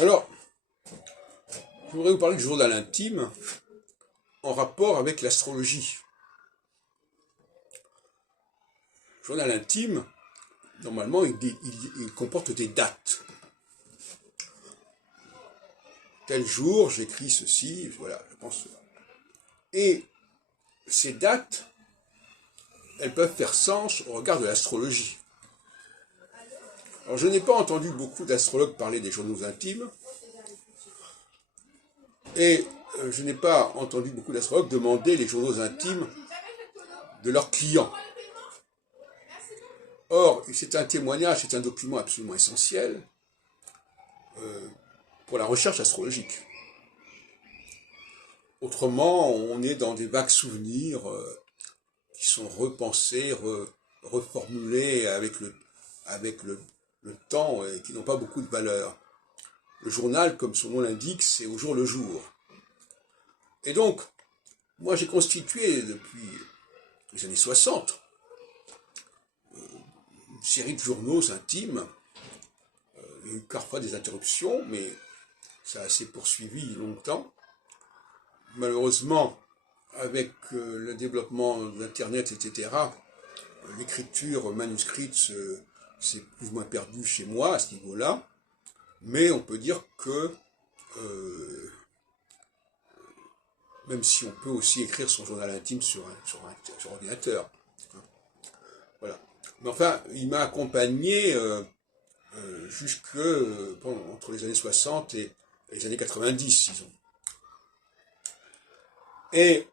Alors, je voudrais vous parler du journal intime en rapport avec l'astrologie. Le journal intime, normalement, il comporte des dates. Tel jour, j'écris ceci, voilà, je pense cela. Et ces dates, elles peuvent faire sens au regard de l'astrologie. Alors, je n'ai pas entendu beaucoup d'astrologues parler des journaux intimes, et je n'ai pas entendu beaucoup d'astrologues demander les journaux intimes de leurs clients. Or, c'est un témoignage, c'est un document absolument essentiel pour la recherche astrologique. Autrement, on est dans des vagues souvenirs qui sont repensés, reformulés avec le temps et qui n'ont pas beaucoup de valeur. Le journal, comme son nom l'indique, c'est au jour le jour. Et donc, moi j'ai constitué depuis les années 60 une série de journaux intimes. Il y a eu parfois des interruptions, mais ça s'est poursuivi longtemps. Malheureusement, avec le développement d'Internet, etc., l'écriture manuscrite s'est plus ou moins perdue chez moi à ce niveau-là. Mais on peut dire que, même si on peut aussi écrire son journal intime sur ordinateur. Voilà. Mais enfin, il m'a accompagné jusque entre les années 60 et les années 90, disons. Et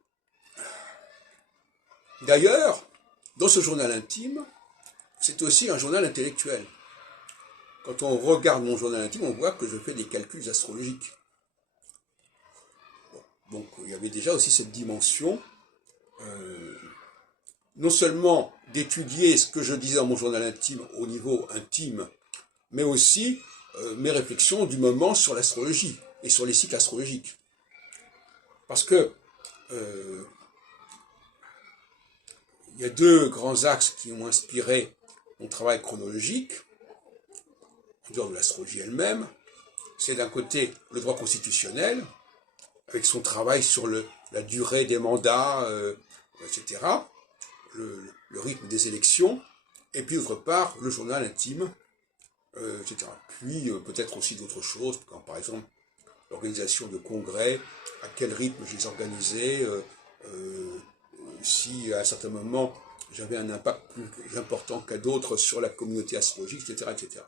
d'ailleurs, dans ce journal intime, c'est aussi un journal intellectuel. Quand on regarde mon journal intime, on voit que je fais des calculs astrologiques. Bon, donc il y avait déjà aussi cette dimension, non seulement d'étudier ce que je disais dans mon journal intime au niveau intime, mais aussi mes réflexions du moment sur l'astrologie et sur les cycles astrologiques. Parce que il y a deux grands axes qui ont inspiré mon travail chronologique, en dehors de l'astrologie elle-même. C'est d'un côté le droit constitutionnel, avec son travail sur la durée des mandats, etc., le rythme des élections, et puis d'autre part le journal intime, etc. Puis peut-être aussi d'autres choses, comme par exemple l'organisation de congrès, à quel rythme je les organisais, si à un certain moment j'avais un impact plus important qu'à d'autres sur la communauté astrologique, etc., etc.